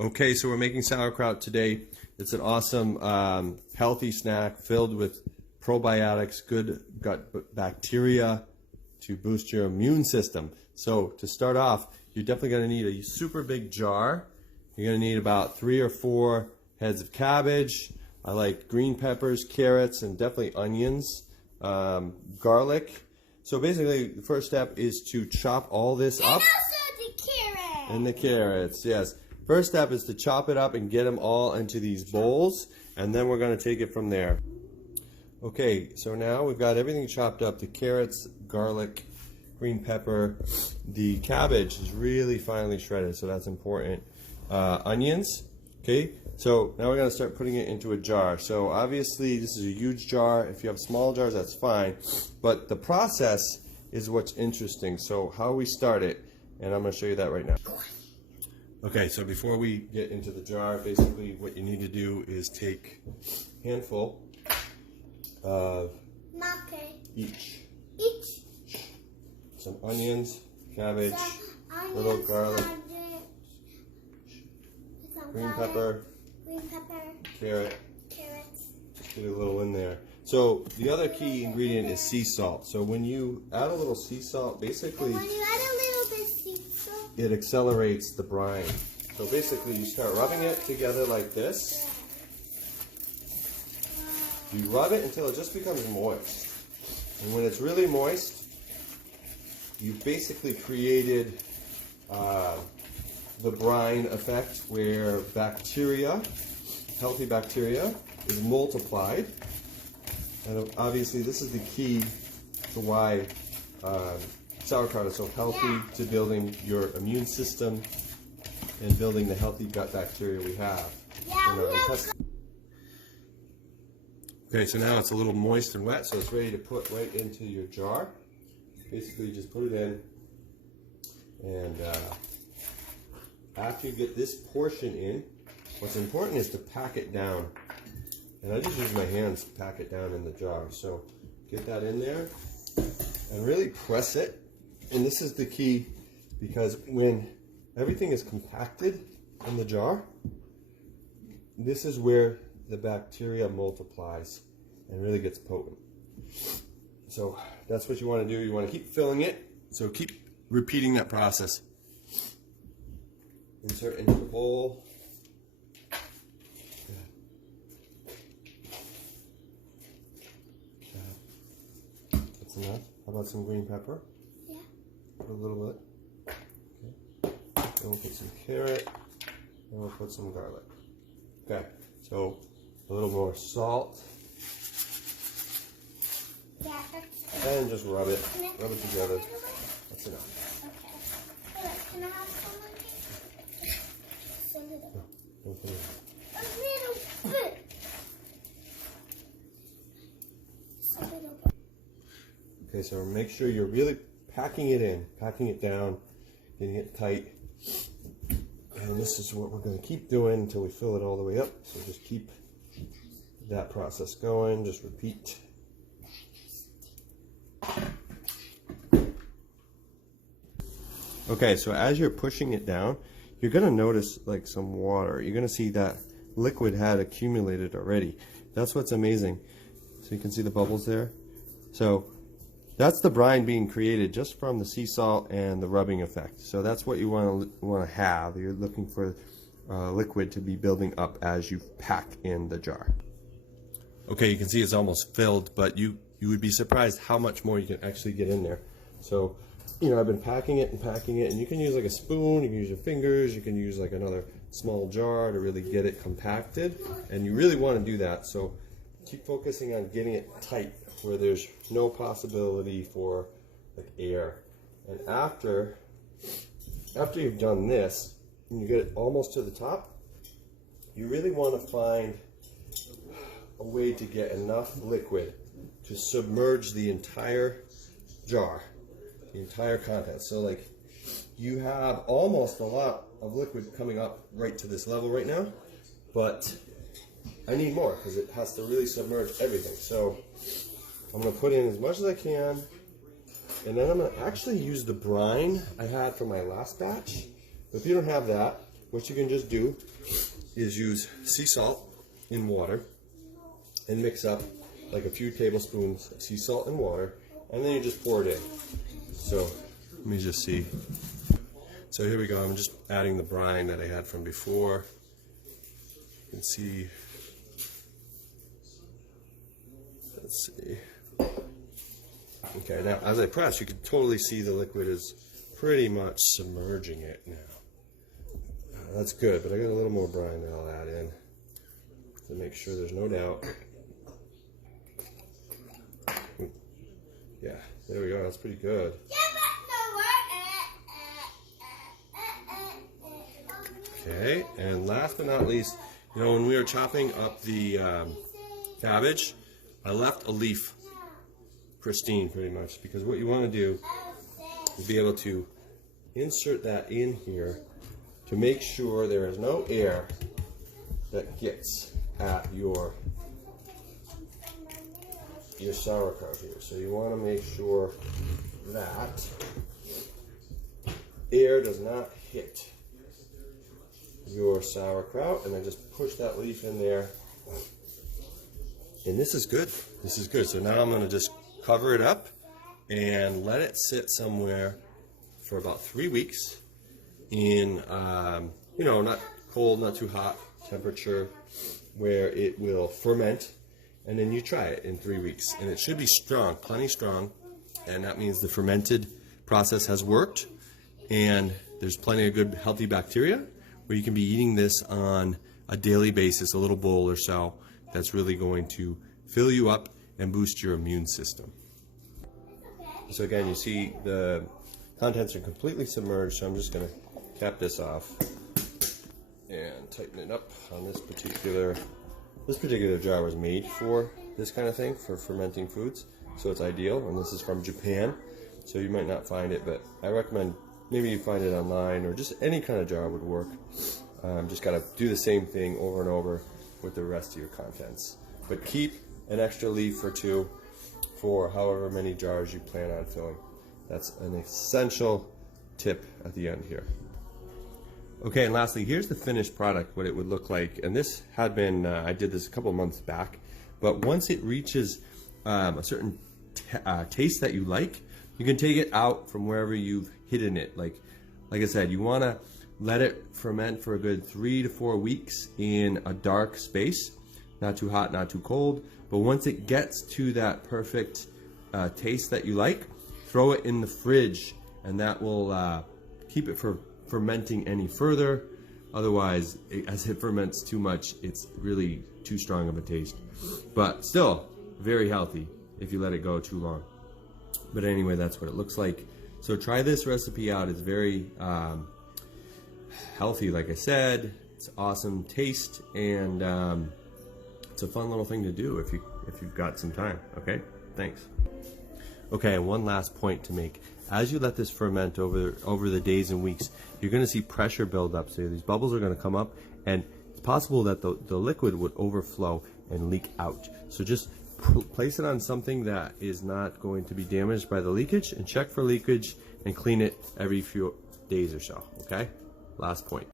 Okay, so we're making sauerkraut today. It's an awesome, healthy snack filled with probiotics, good gut bacteria to boost your immune system. So to start off, you're definitely going to need a super big jar. You're going to need about 3 or 4 heads of cabbage. I like green peppers, carrots, and definitely onions, garlic. So basically, the first step is to chop all this up. And also the carrots. And the carrots, yes. First step is to chop it up and get them all into these bowls, and then we're going to take it from there. Okay, so now we've got everything chopped up. The carrots, garlic, green pepper. The cabbage is really finely shredded, so that's important. Onions. Okay, so now we're going to start putting it into a jar. So obviously this is a huge jar. If you have small jars, that's fine. But the process is what's interesting. So how we start it, and I'm going to show you that right now. Okay, so before we get into the jar, basically what you need to do is take a handful of each. Some onions, cabbage, little garlic, green pepper, carrot. Just get a little in there. So the other key ingredient is sea salt. So when you add a little sea salt, basically it accelerates the brine. So basically you start rubbing it together like this. You rub it until it just becomes moist. And when it's really moist, you've basically created the brine effect where bacteria, healthy bacteria, is multiplied. And obviously this is the key to why sauerkraut is so healthy, to building your immune system and building the healthy gut bacteria we have in our intestines. Okay, so now it's a little moist and wet, so it's ready to put right into your jar. Basically, just put it in, and after you get this portion in, what's important is to pack it down. And I just use my hands to pack it down in the jar. So get that in there and really press it. And this is the key, because when everything is compacted in the jar, this is where the bacteria multiplies and really gets potent. So that's what you want to do. You want to keep filling it. So keep repeating that process. Insert into the bowl. That's enough. How about some green pepper? Yeah. Put a little bit. Okay. Then we'll put some carrot. And we'll put some garlic. Okay. So a little more salt. Yeah, And just rub it. Rub it together. That's enough. Okay. Can I have some of these? Just a little. No, don't put it in. A little bit. Just a little bit. Okay, so make sure you're really packing it in, packing it down, getting it tight. And this is what we're going to keep doing until we fill it all the way up. So just keep that process going. Just repeat. Okay, so as you're pushing it down, you're going to notice like some water. You're going to see that liquid had accumulated already. That's what's amazing. So you can see the bubbles there. So that's the brine being created just from the sea salt and the rubbing effect. So that's what you want to have. You're looking for liquid to be building up as you pack in the jar. Okay, you can see it's almost filled, but you would be surprised how much more you can actually get in there. So, you know, I've been packing it, and you can use like a spoon, you can use your fingers, you can use like another small jar to really get it compacted, and you really want to do that. So keep focusing on getting it tight where there's no possibility for like air. And after you've done this, and you get it almost to the top, you really want to find a way to get enough liquid to submerge the entire jar, the entire contents. So like you have almost a lot of liquid coming up right to this level right now, but I need more because it has to really submerge everything. So I'm going to put in as much as I can, and then I'm going to actually use the brine I had from my last batch. But if you don't have that, what you can just do is use sea salt in water and mix up like a few tablespoons of sea salt and water, and then you just pour it in. So let me just see. So here we go. I'm just adding the brine that I had from before. You can see. Let's see. Okay, now as I press, you can totally see the liquid is pretty much submerging it now. That's good, but I got a little more brine that I'll add in to make sure there's no doubt. Yeah, there we go. That's pretty good. Okay, and last but not least, you know, when we were chopping up the cabbage, I left a leaf pristine pretty much, because what you want to do is be able to insert that in here to make sure there is no air that gets at your sauerkraut here. So you want to make sure that air does not hit your sauerkraut, and then just push that leaf in there. And this is good. This is good. So now I'm going to just cover it up and let it sit somewhere for about 3 weeks in, you know, not cold, not too hot temperature, where it will ferment. And then you try it in 3 weeks, and it should be strong, plenty strong, and that means the fermented process has worked, and there's plenty of good, healthy bacteria, where you can be eating this on a daily basis, a little bowl or so, that's really going to fill you up and boost your immune system. So again, you see the contents are completely submerged, so I'm just going to cap this off and tighten it up on this particular jar was made for this kind of thing, for fermenting foods, so it's ideal. And this is from Japan, so you might not find it, but I recommend maybe you find it online, or just any kind of jar would work. Just got to do the same thing over and over with the rest of your contents, but keep an extra leaf or two for however many jars you plan on filling. That's an essential tip at the end here. Okay, and lastly, here's the finished product, what it would look like. And this had been, I did this a couple of months back, but once it reaches a certain taste that you like, you can take it out from wherever you've hidden it. Like I said, you want to let it ferment for a good 3 to 4 weeks in a dark space, not too hot, not too cold. But once it gets to that perfect taste that you like, throw it in the fridge, and that will keep it from fermenting any further. Otherwise, as it ferments too much, it's really too strong of a taste. But still, very healthy if you let it go too long. But anyway, that's what it looks like. So try this recipe out. It's very healthy, like I said. It's awesome taste, and it's a fun little thing to do if you've got some time. Okay, thanks. Okay, and one last point to make. As you let this ferment over the days and weeks, you're going to see pressure build up. So these bubbles are going to come up, and it's possible that the liquid would overflow and leak out. So just place it on something that is not going to be damaged by the leakage, and check for leakage and clean it every few days or so. Okay, last point.